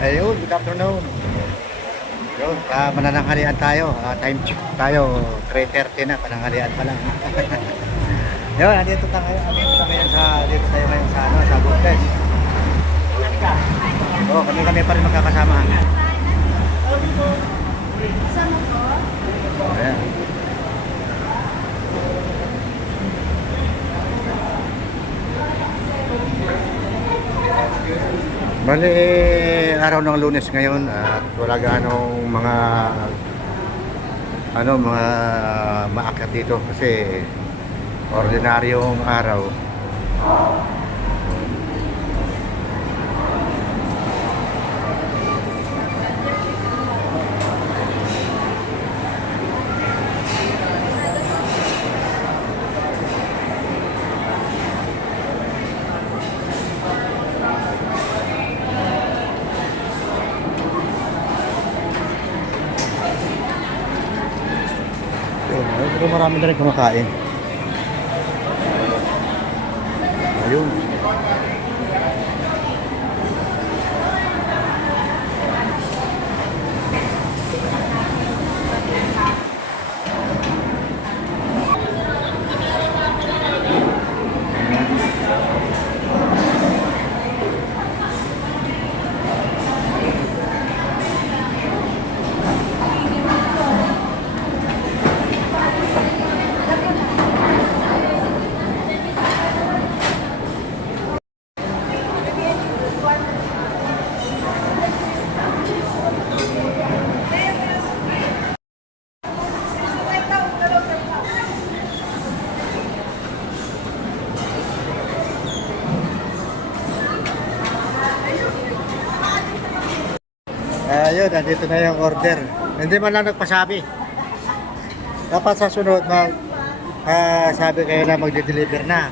Ayun, good afternoon. Yun, manananghalian tayo. Time check tayo. 3:30 na, pananghalian pa lang. Yun, andito tayo ngayon sa sa Buntes. Oh, kami pa rin magkakasama. Ayan. Bali, araw ng Lunes ngayon at wala ganong mga maakyat dito kasi ordinaryong araw. Pero marami na rin kumakain. Ayun. Ayun, nandito na yung order. Hindi man lang nagpasabi. Dapat sa sunod sabi kayo na magde-deliver na.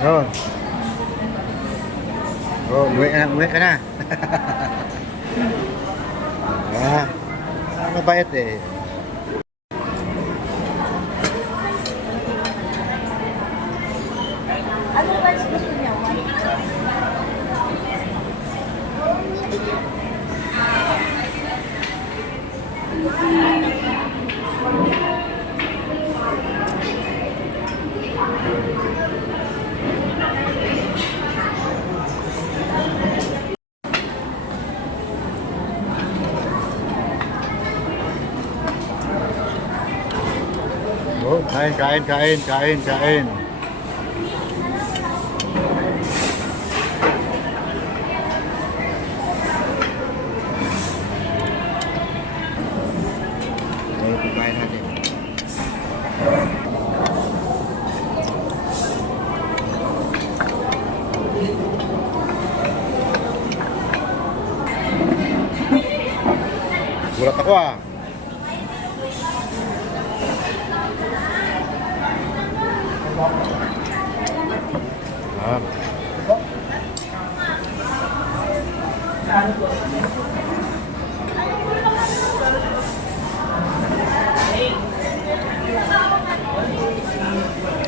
Oh. Oh, umuwi ka na. Mabait eh. Ano ba gusto niya? Oh, kain. Ayun, kain natin. Gulat ako ah.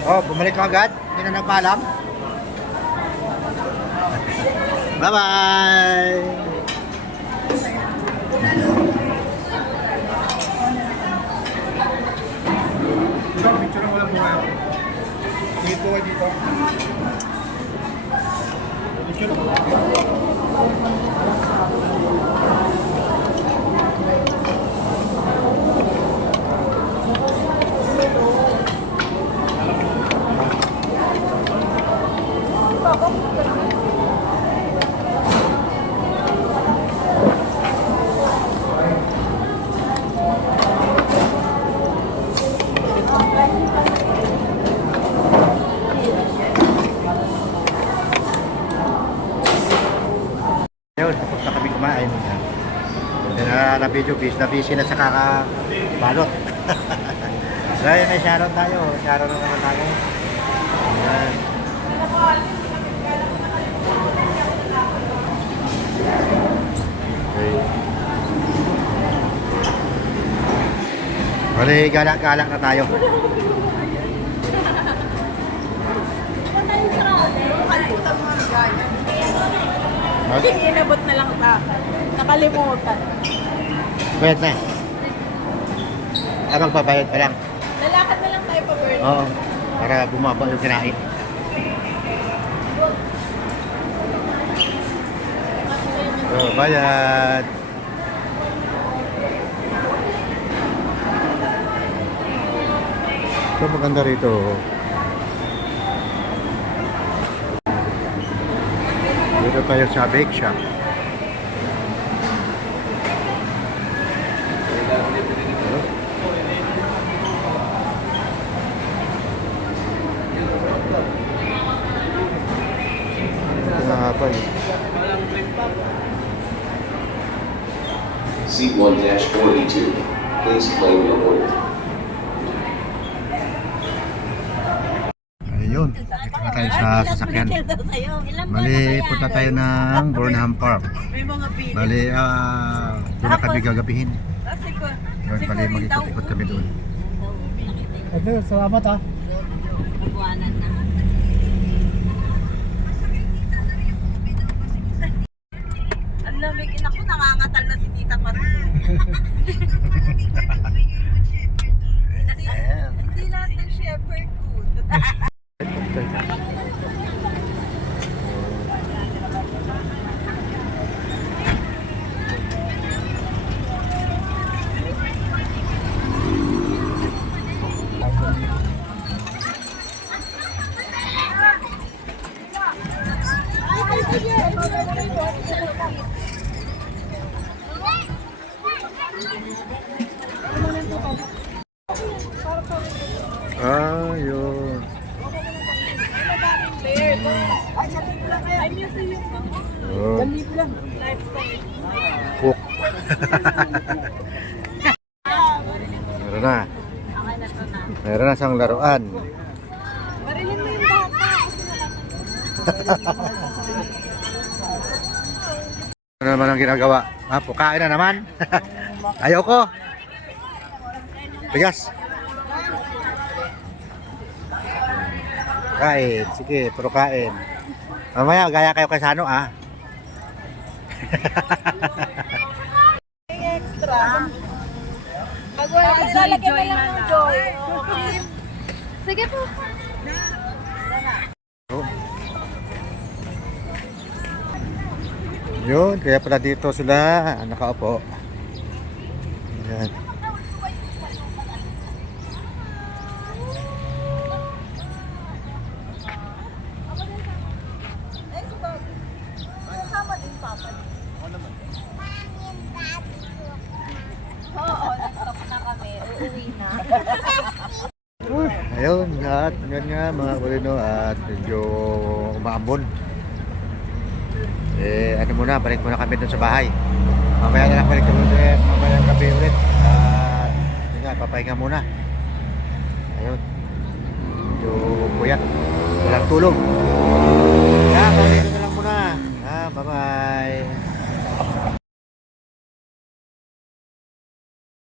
Oh, bumalik ka agad? Hindi na nagpaalam? Bye-bye! Picture mo lang muna. Dito ay dito. Picture mo. Ayun, tapos na kami kumain. Hindi na video, busy na sa kakabalot. So ayun, may Sharon tayo. Sharon na naman tayo. Ayan. Okay. Bali, galak-galak na tayo. Inabot na lang ta. Nakalimutan. Bayad na. Magbabayad pa lang. Lalakad na lang tayo pa birthday. Oo. Para bumaba yung kinain. So, bayad. Ito maganda rito. Dito tayo sa bake shop. Ito na nga pa eh. Seat 1-42. Please claim your order. Ayun, dito na tayo sa sasakyan. Bali, punta tayo ng Burnham Park. May mga pili. Bali, doon na kami gagabihin. Doon, Si bali, mag-ikot-ikot kami doon. Salamat ha. Buwanan na. Ang lamig. Naku, nangangatal na si Tita pa rin. Hindi lahat ng shepherd food. Ayun. Ay, museum. Oh, Lifestyle. cook. Meron na. Okay na to na. Meron na siyang laruan. Marilin mo yung bata. Ano naman ang ginagawa? Pukain na naman. Ayoko. Bigas. Kain. Sige, puro kain. Mamaya, gaya kayo kay Sano, Extra. Pag wala, lalagyan na lang ng joy. Sige po. Oh. Yun, kaya pala dito sila nakaupo. Ayan. Oo, nag-stop na kami. Uuwi na. Ayun, at yun nga mga kulino at medyo umaambon. Ano muna, balik muna kami dun sa bahay. Mamaya na lang balik kami ulit, mamaya ng gabi ulit. Yun nga, papahinga muna. Ayun. Medyo puyat. Walang tulog. Kaya, balik na lang muna. Bye-bye.